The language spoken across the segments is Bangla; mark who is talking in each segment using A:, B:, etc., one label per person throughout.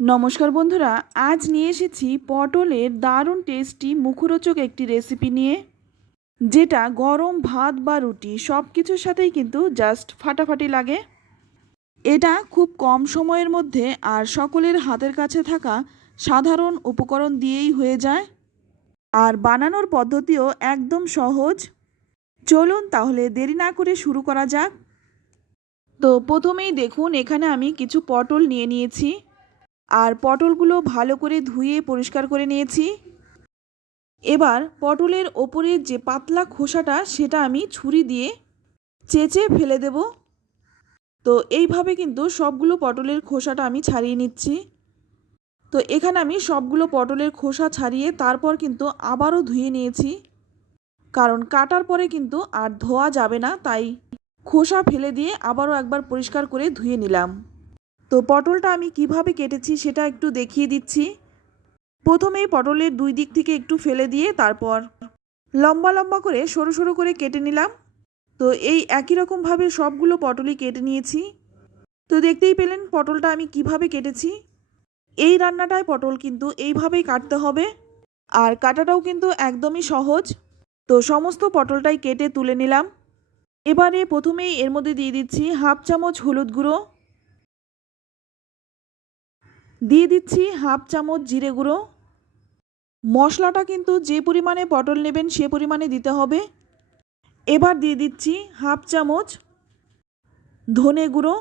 A: নমস্কার বন্ধুরা, আজ নিয়ে এসেছি পটলের দারুণ টেস্টি মুখরোচক একটি রেসিপি নিয়ে, যেটা গরম ভাত বা রুটি সব কিছুর সাথেই কিন্তু জাস্ট ফাটাফাটি লাগে। এটা খুব কম সময়ের মধ্যে আর সকলের হাতের কাছে থাকা সাধারণ উপকরণ দিয়েই হয়ে যায়। আর বানানোর পদ্ধতিও একদম সহজ। চলুন তাহলে দেরি না করে শুরু করা যাক। তো প্রথমেই দেখুন, এখানে আমি কিছু পটল নিয়ে নিয়েছি। আর পটলগুলো ভালো করে ধুয়ে পরিষ্কার করে নিয়েছি। এবার পটলের ওপরের যে পাতলা খোসাটা, সেটা আমি ছুরি দিয়ে চেঁচে ফেলে দেব। তো এইভাবে কিন্তু সবগুলো পটলের খোসাটা আমি ছাড়িয়ে নিচ্ছি। তো এখানে আমি সবগুলো পটলের খোসা ছাড়িয়ে তারপর কিন্তু আবারও ধুয়ে নিয়েছি। কারণ কাটার পরে কিন্তু আর ধোয়া যাবে না, তাই খোসা ফেলে দিয়ে আবারও একবার পরিষ্কার করে ধুয়ে নিলাম। তো পটলটা আমি কীভাবে কেটেছি সেটা একটু দেখিয়ে দিচ্ছি। প্রথমেই পটলের দুই দিক থেকে একটু ফেলে দিয়ে তারপর লম্বা লম্বা করে সরু সরু করে কেটে নিলাম। তো এই একই রকমভাবে সবগুলো পটলই কেটে নিয়েছি। তো দেখতেই পেলেন পটলটা আমি কীভাবে কেটেছি। এই রান্নাটায় পটল কিন্তু এইভাবেই কাটতে হবে। আর কাটাটাও কিন্তু একদমই সহজ। তো সমস্ত পটলটাই কেটে তুলে নিলাম। এবারে প্রথমেই এর মধ্যে দিয়ে দিচ্ছি হাফ চামচ হলুদ গুঁড়ো। দিয়ে দিচ্ছি হাফ চামচ জিরে গুঁড়ো। মশলাটা কিন্তু যে পরিমাণে পটল নেবেন সে পরিমাণে দিতে হবে। এবার দিয়ে দিচ্ছি হাফ চামচ ধনে গুঁড়ো।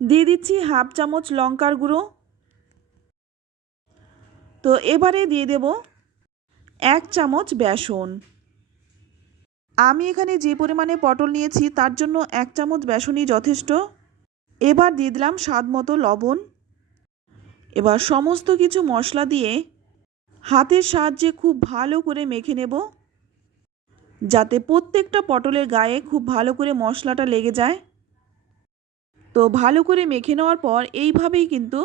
A: দিয়ে দিচ্ছি হাফ চামচ লঙ্কার গুঁড়ো। তো এবারে দিয়ে দেব এক চামচ বেসন। আমি এখানে যে পরিমাণে পটল নিয়েছি তার জন্য এক চামচ বেসনই যথেষ্ট। এবার দিয়ে দিলাম স্বাদ মতো লবণ। এবার সমস্ত কিছু মশলা দিয়ে হাতের সাহায্যে খুব ভালো করে মেখে নেব। যাতে প্রত্যেকটা পটলের গায়ে খুব ভালো করে মশলাটা লেগে যায়। তো ভালো করে মেখে নেওয়ার পর এইভাবেই কিন্তু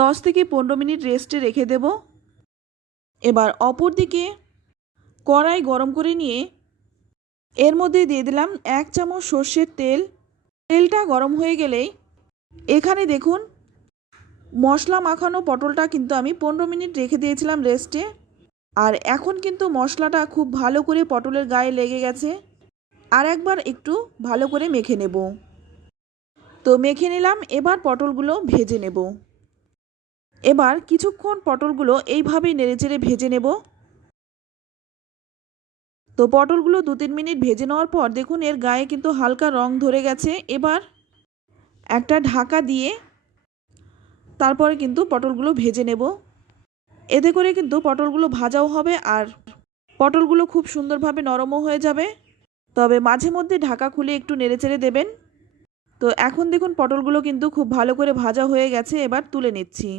A: দশ থেকে পনেরো মিনিট রেস্টে রেখে দেব। এবার অপর দিকে কড়াই গরম করে নিয়ে এর মধ্যে দিয়ে দিলাম এক চামচ সর্ষের তেল। তেলটা গরম হয়ে গেলেই এখানে দেখুন, মশলা মাখানো পটলটা কিন্তু আমি পনেরো মিনিট রেখে দিয়েছিলাম রেস্টে আর এখন কিন্তু মশলাটা খুব ভালো করে পটলের গায়ে লেগে গেছে। আর একবার একটু ভালো করে মেখে নেব। তো মেখে নিলাম, এবার পটলগুলো ভেজে নেব। এবার কিছুক্ষণ পটলগুলো এইভাবেই নেড়েচেড়ে ভেজে নেব। তো পটলগুলো দু তিন মিনিট ভেজে নেওয়ার পর দেখুন এর গায়ে কিন্তু হালকা রং ধরে গেছে। এবার একটা ঢাকা দিয়ে তারপরে কিন্তু পটলগুলো ভেজে নেব। এতে করে কিন্তু পটলগুলো ভাজাও হবে আর পটলগুলো খুব সুন্দরভাবে নরমও হয়ে যাবে। তবে মাঝে মধ্যে ঢাকা খুলে একটু নেড়েচেড়ে দেবেন। তো এখন দেখুন পটলগুলো কিন্তু খুব ভালো করে ভাজা হয়ে গেছে, এবার তুলে নিচ্ছি।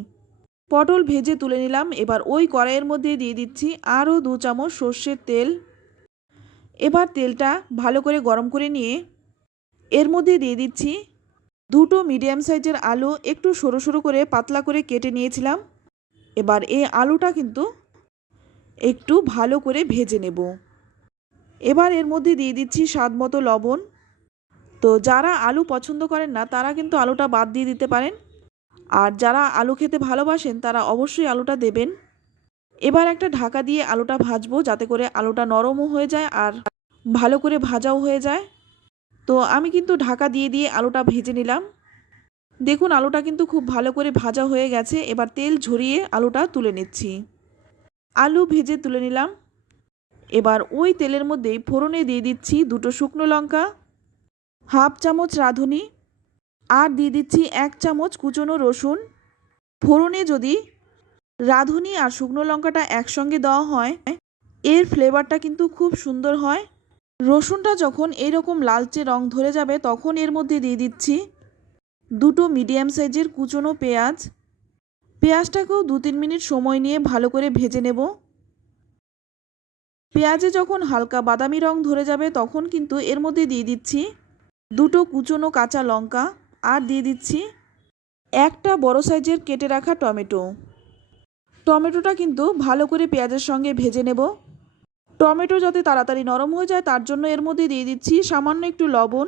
A: পটল ভেজে তুলে নিলাম, এবার ওই কড়াইয়ের মধ্যে দিয়ে দিচ্ছি আরও দু চামচ সর্ষের তেল। এবার তেলটা ভালো করে গরম করে নিয়ে এর মধ্যে দিয়ে দিচ্ছি দুটো মিডিয়াম সাইজের আলু একটু সরু সরু করে পাতলা করে কেটে নিয়েছিলাম। এবার এই আলুটা কিন্তু একটু ভালো করে ভেজে নেব। এবার এর মধ্যে দিয়ে দিচ্ছি স্বাদ মতো লবণ। তো যারা আলু পছন্দ করেন না, তারা কিন্তু আলুটা বাদ দিয়ে দিতে পারেন। আর যারা আলু খেতে ভালোবাসেন, তারা অবশ্যই আলুটা দেবেন। এবার একটা ঢাকা দিয়ে আলুটা ভাজবো, যাতে করে আলুটা নরমও হয়ে যায় আর ভালো করে ভাজাও হয়ে যায়। তো আমি কিন্তু ঢাকা দিয়ে দিয়ে আলুটা ভেজে নিলাম। দেখুন, আলুটা কিন্তু খুব ভালো করে ভাজা হয়ে গেছে। এবার তেল ঝরিয়ে আলুটা তুলে নিচ্ছি। আলু ভেজে তুলে নিলাম। এবার ওই তেলের মধ্যেই ফোড়নে দিয়ে দিচ্ছি দুটো শুকনো লঙ্কা, হাফ চামচ রাঁধুনি, আর দিয়ে দিচ্ছি এক চামচ কুচনো রসুন। ফোড়নে যদি রাঁধুনি আর শুকনো লঙ্কাটা একসঙ্গে দেওয়া হয়, এর ফ্লেভারটা কিন্তু খুব সুন্দর হয়। রসুনটা যখন এরকম লালচে রং ধরে যাবে, তখন এর মধ্যে দিয়ে দিচ্ছি দুটো মিডিয়াম সাইজের কুচনো পেঁয়াজ। পেঁয়াজটাকেও দু তিন মিনিট সময় নিয়ে ভালো করে ভেজে নেব। পেঁয়াজে যখন হালকা বাদামি রং ধরে যাবে, তখন কিন্তু এর মধ্যে দিয়ে দিচ্ছি দুটো কুচনো কাঁচা লঙ্কা আর দিয়ে দিচ্ছি একটা বড় সাইজের কেটে রাখা টমেটো। টমেটোটা কিন্তু ভালো করে পেঁয়াজের সঙ্গে ভেজে নেব। টমেটো যাতে তাড়াতাড়ি নরম হয়ে যায়, তার জন্য এর মধ্যে দিয়ে দিচ্ছি সামান্য একটু লবণ।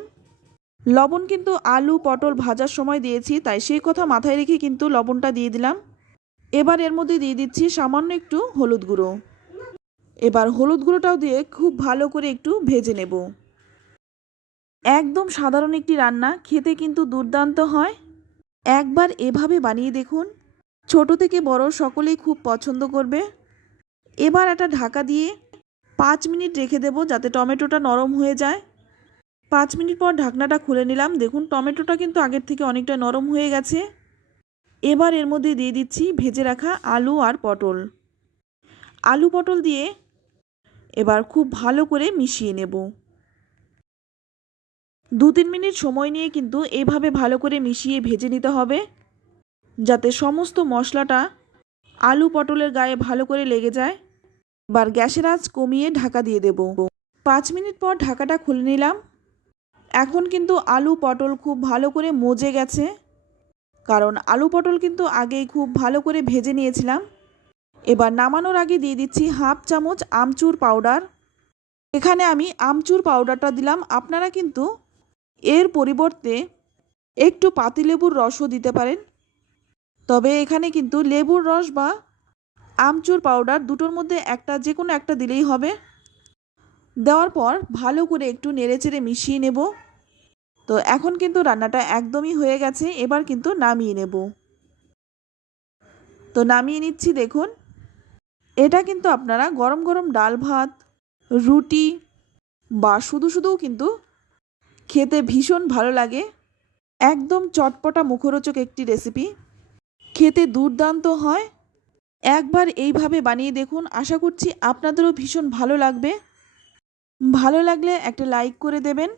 A: লবণ কিন্তু আলু, পটল ভাজার সময় দিয়েছি, তাই সেই কথা মাথায় রেখে কিন্তু লবণটা দিয়ে দিলাম। এবার এর মধ্যে দিয়ে দিচ্ছি সামান্য একটু হলুদ গুঁড়ো। এবার হলুদ গুঁড়োটাও দিয়ে খুব ভালো করে একটু ভেজে নেব। একদম সাধারণ একটি রান্না, খেতে কিন্তু দুর্দান্ত হয়। একবার এভাবে বানিয়ে দেখুন। ছোট থেকে বড় সকলেই খুব পছন্দ করবে। এবার একটা ঢাকা দিয়ে পাঁচ মিনিট রেখে দেবো যাতে টমেটোটা নরম হয়ে যায়। পাঁচ মিনিট পর ঢাকনাটা খুলে নিলাম। দেখুন, টমেটোটা কিন্তু আগের থেকে অনেকটা নরম হয়ে গেছে। এবার এর মধ্যে দিয়ে দিচ্ছি ভেজে রাখা আলু আর পটল। আলু পটল দিয়ে এবার খুব ভালো করে মিশিয়ে নেব। দু তিন মিনিট সময় নিয়ে কিন্তু এভাবে ভালো করে মিশিয়ে ভেজে নিতে হবে। যাতে সমস্ত মশলাটা আলু পটলের গায়ে ভালো করে লেগে যায়। এবার গ্যাসের আঁচ কমিয়ে ঢাকা দিয়ে দেব। পাঁচ মিনিট পর ঢাকাটা খুলে নিলাম। এখন কিন্তু আলু পটল খুব ভালো করে মজে গেছে। কারণ আলু পটল কিন্তু আগেই খুব ভালো করে ভেজে নিয়েছিলাম। এবার নামানোর আগে দিয়ে দিচ্ছি হাফ চামচ আমচুর পাউডার। এখানে আমি আমচুর পাউডারটা দিলাম। আপনারা কিন্তু এর পরিবর্তে একটু পাতিলেবুর রসও দিতে পারেন। তবে এখানে কিন্তু লেবুর রস বা আমচুর পাউডার দুটোর মধ্যে একটা, যে কোনো একটা দিলেই হবে। দেওয়ার পর ভালো করে একটু নেড়েচেড়ে মিশিয়ে নেব। তো এখন কিন্তু রান্নাটা একদমই হয়ে গেছে, এবার কিন্তু নামিয়ে নেব। তো নামিয়ে নিচ্ছি, দেখুন। এটা কিন্তু আপনারা গরম গরম ডাল ভাত, রুটি বা শুধু শুধুও কিন্তু খেতে ভীষণ ভালো লাগে। একদম চটপটা মুখরোচক একটি রেসিপি। খেতে দুর্দান্ত হয়। একবার এইভাবে বানিয়ে দেখুন। আশা করছি আপনাদেরও ভীষণ ভালো লাগবে। ভালো লাগলে একটা লাইক করে দেবেন।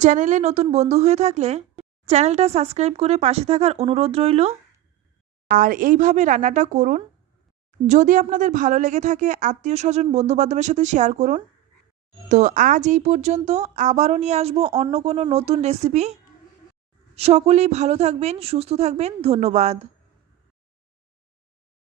A: চ্যানেলে নতুন বন্ধু হয়ে থাকলে চ্যানেলটা সাবস্ক্রাইব করে পাশে থাকার অনুরোধ রইল। আর এইভাবে রান্নাটা করুন। যদি আপনাদের ভালো লেগে থাকে আত্মীয় স্বজন বন্ধুবান্ধবের সাথে শেয়ার করুন। তো আজ এই পর্যন্ত আবারও নিয়ে আসব অন্য কোনো নতুন রেসিপি। সকলেই ভালো থাকবেন, সুস্থ থাকবেন। ধন্যবাদ।